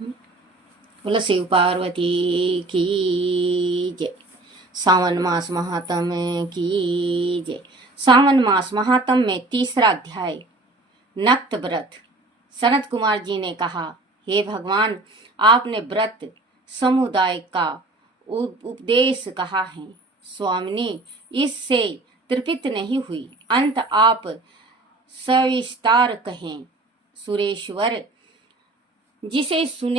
बोलो शिव पार्वती की जय। सावन मास महात्म की जय। सावन मास महात्म में तीसरा अध्याय नक्त व्रत। सनत कुमार जी ने कहा, हे भगवान, आपने व्रत समुदाय का उपदेश कहा है। स्वामिनी इससे तृप्त नहीं हुई, अंत आप सविस्तार कहें। सुरेश्वर, जिसे सुन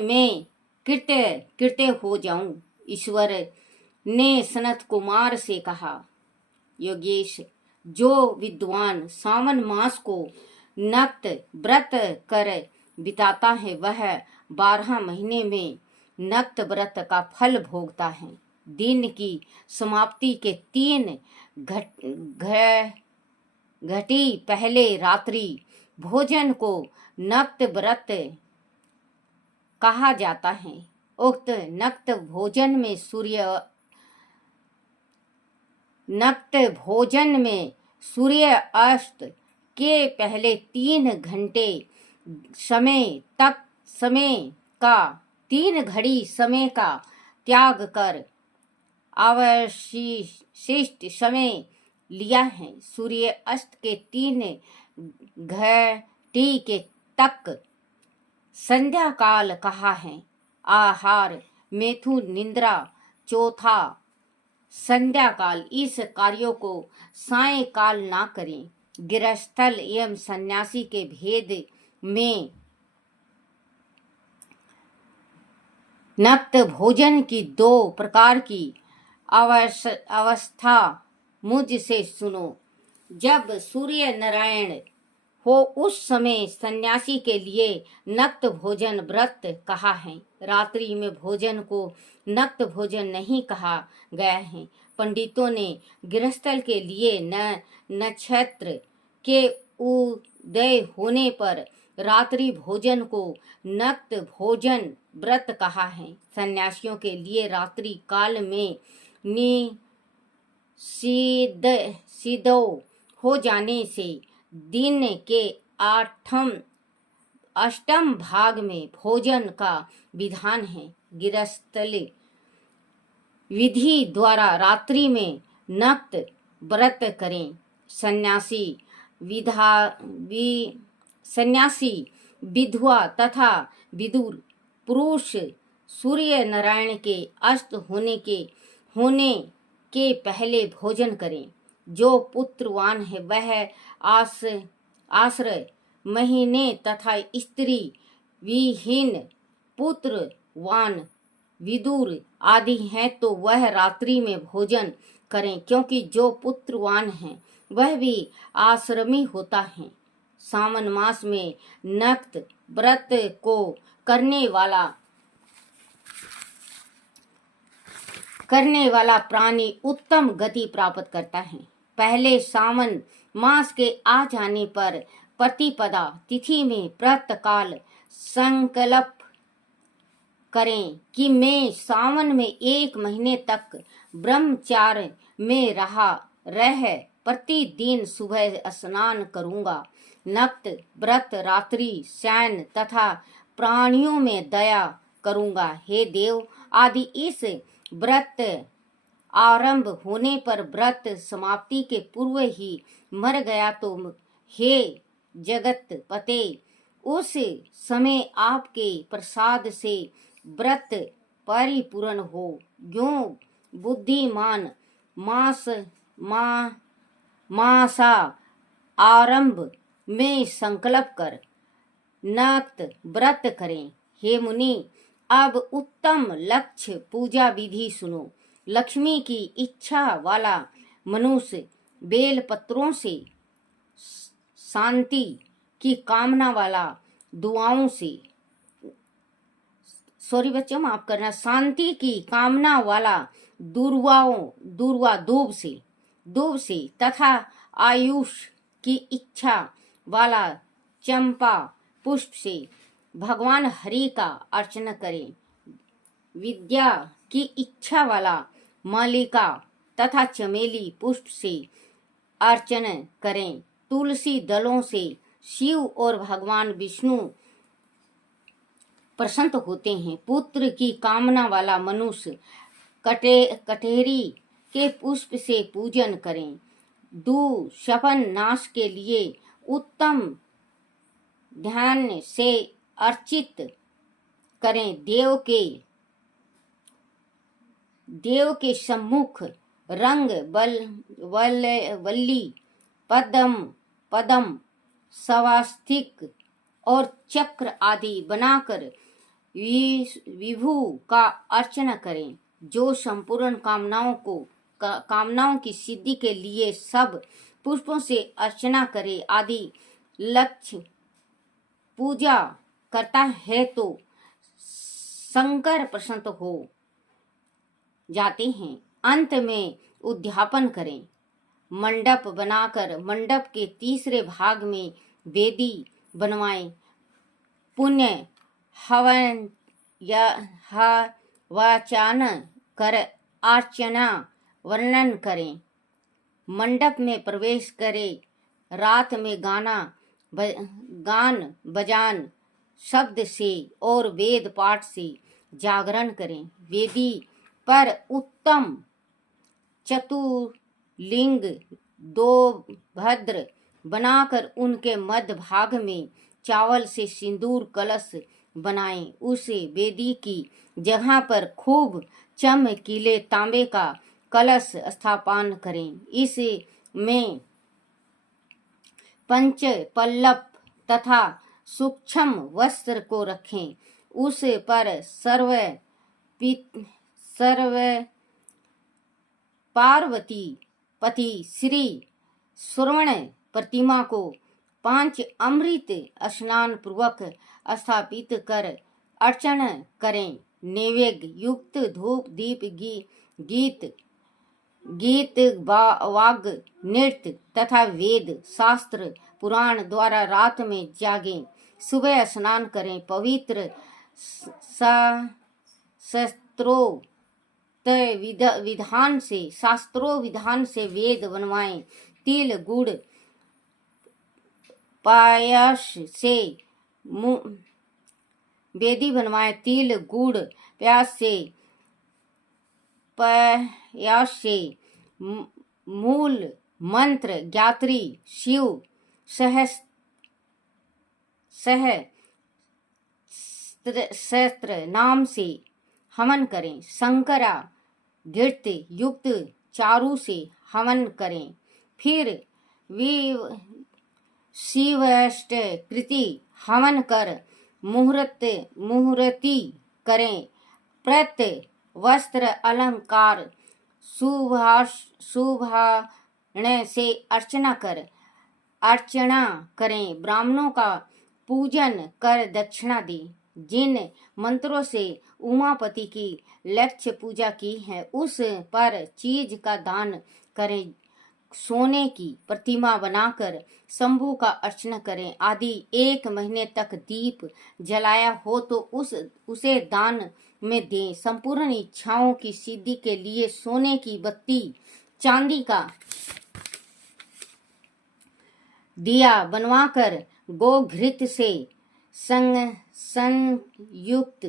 में कृत्य हो जाऊं। ईश्वर ने सनत कुमार से कहा, योगेश, जो विद्वान सावन मास को नक्त व्रत कर बिताता है वह 12 महीने में नक्त व्रत का फल भोगता है। दिन की समाप्ति के 3 घटी पहले रात्रि भोजन को नक्त व्रत कहा जाता है। उक्त नक्त भोजन में सूर्य अस्त के पहले 3 घंटे तीन घड़ी समय का त्याग कर अवशिष्ट समय लिया है। सूर्य अस्त के 3 घटी के तक संध्या काल कहा है। आहार, मैथुन, निद्रा चौथा संध्या काल। इस कार्यों को सायंकाल ना करें। गृहस्थल एवं सन्यासी के भेद में नक्त भोजन की 2 प्रकार की अवस्था मुझसे सुनो। जब सूर्य नारायण हो उस समय सन्यासी के लिए नक्त भोजन व्रत कहा है। रात्रि में भोजन को नक्त भोजन नहीं कहा गया है। पंडितों ने गृहस्थल के लिए नक्षत्र के उदय होने पर रात्रि भोजन को नक्त भोजन व्रत कहा है। सन्यासियों के लिए रात्रि काल में सिद्धो हो जाने से दिन के अष्टम भाग में भोजन का विधान है। गृहस्थली विधि द्वारा रात्रि में नक्त व्रत करें। सन्यासी विधवा तथा विदुर पुरुष सूर्य नारायण के अस्त होने के पहले भोजन करें। जो पुत्रवान है वह आश्रय महीने तथा स्त्री विहीन पुत्रवान विदुर आदि हैं तो वह रात्रि में भोजन करें, क्योंकि जो पुत्रवान है वह भी आश्रमी होता है। सावन मास में नक्त व्रत को करने वाला प्राणी उत्तम गति प्राप्त करता है। पहले सावन मास के आ जाने पर प्रतिपदा तिथि में प्रातःकाल संकल्प करें कि मैं सावन में 1 महीने तक ब्रह्मचार्य में रह प्रतिदिन सुबह स्नान करूंगा। नक्त व्रत रात्रि शयन तथा प्राणियों में दया करूंगा। हे देव आदि इस व्रत आरंभ होने पर व्रत समाप्ति के पूर्व ही मर गया तो हे जगत पते उस समय आपके प्रसाद से व्रत परिपूर्ण हो। क्यों बुद्धिमान मासा आरंभ में संकल्प कर नक्त व्रत करें। हे मुनि, अब उत्तम लक्ष्य पूजा विधि सुनो। लक्ष्मी की इच्छा वाला मनुष्य बेल पत्रों से, शांति की कामना वाला दुआओं से, माफ करना, शांति की कामना वाला दूब से तथा आयुष की इच्छा वाला चंपा पुष्प से भगवान हरि का अर्चना करें। विद्या की इच्छा वाला मल्लिका तथा चमेली पुष्प से अर्चना करें। तुलसी दलों से शिव और भगवान विष्णु प्रसन्न होते हैं। पुत्र की कामना वाला मनुष्य कटेरी के पुष्प से पूजन करें। दूषपन नाश के लिए उत्तम ध्यान से अर्चित करें। देव के सम्मुख रंग वल्ली पदम स्वास्तिक और चक्र आदि बनाकर विभु का अर्चना करें। जो संपूर्ण कामनाओं की सिद्धि के लिए सब पुष्पों से अर्चना करे आदि लक्ष्य पूजा करता है तो शंकर प्रसन्न हो जाते हैं। अंत में उद्यापन करें। मंडप बनाकर मंडप के तीसरे भाग में वेदी बनवाएं। पुण्य हवन या वाचन कर अर्चना वर्णन करें। मंडप में प्रवेश करें। रात में गान बजान शब्द से और वेद पाठ से जागरण करें। वेदी पर उत्तम चतुर्लिंग दो भद्र बनाकर उनके मध्य भाग में चावल से सिंदूर कलश बनाएं। उसे वेदी की जगह पर खूब चमकीले तांबे का कलश स्थापन करें। इसमें पंच पल्लव तथा सूक्ष्म वस्त्र को रखें। उस पर सर्व पार्वती पति श्री स्वर्ण प्रतिमा को 5 अमृत स्नान पूर्वक स्थापित कर अर्चना करें। नैवेद्य युक्त धूप दीप गीत वाग नृत्य तथा वेद शास्त्र पुराण द्वारा रात में जागें। सुबह स्नान करें। पवित्र शास्त्रों विधान से वेद बनवाएं। तिल गुड़ पायस से वेदी बनवाएं। तिल गुड़ पायस से मूल मंत्र गायत्री शिव सहस्त्र नाम से हवन करें। शंकरा घृत युक्त चारू से हवन करें। फिर शिवष्ट कृति हवन कर मुहूर्ति करें। प्रत वस्त्र अलंकार सुभाषण से अर्चना करें। ब्राह्मणों का पूजन कर दक्षिणा दें। जिन मंत्रों से उमापति की लक्ष्य पूजा की है उस पर चीज का दान करें। सोने की प्रतिमा बनाकर शंभु का अर्चना करें। आदि 1 महीने तक दीप जलाया हो तो उसे दान में दें। संपूर्ण इच्छाओं की सिद्धि के लिए सोने की बत्ती चांदी का दिया बनवाकर गोघृत से संयुक्त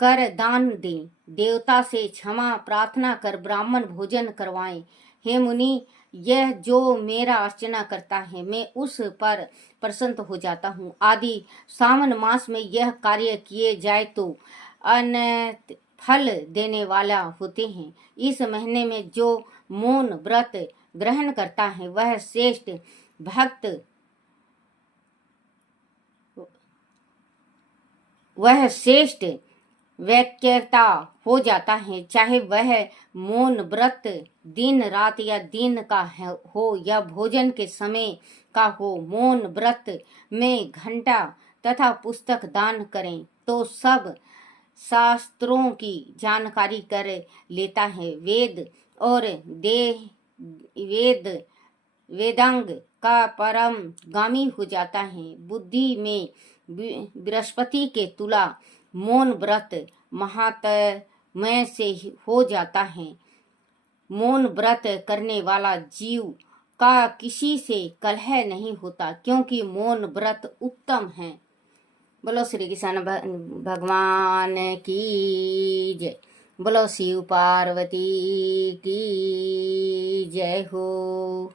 कर दान दें। देवता से क्षमा प्रार्थना कर ब्राह्मण भोजन करवाएं। हे मुनि, यह जो मेरा अर्चना करता है मैं उस पर प्रसन्न हो जाता हूँ। आदि सावन मास में यह कार्य किए जाए तो अनंत फल देने वाला होते हैं। इस महीने में जो मौन व्रत ग्रहण करता है वह श्रेष्ठ व्यक्ता हो जाता है। चाहे वह मौन व्रत दिन रात या दिन का हो या भोजन के समय का हो। मौन व्रत में घंटा तथा पुस्तक दान करें तो सब शास्त्रों की जानकारी कर लेता है। वेद और वेदांग का परम गामी हो जाता है। बुद्धि में बृहस्पति के तुला मौन व्रत महात्म्य से हो जाता है। मौन व्रत करने वाला जीव का किसी से कलह नहीं होता क्योंकि मौन व्रत उत्तम है। बोलो श्री कृष्ण भगवान की जय। बोलो शिव पार्वती की जय हो।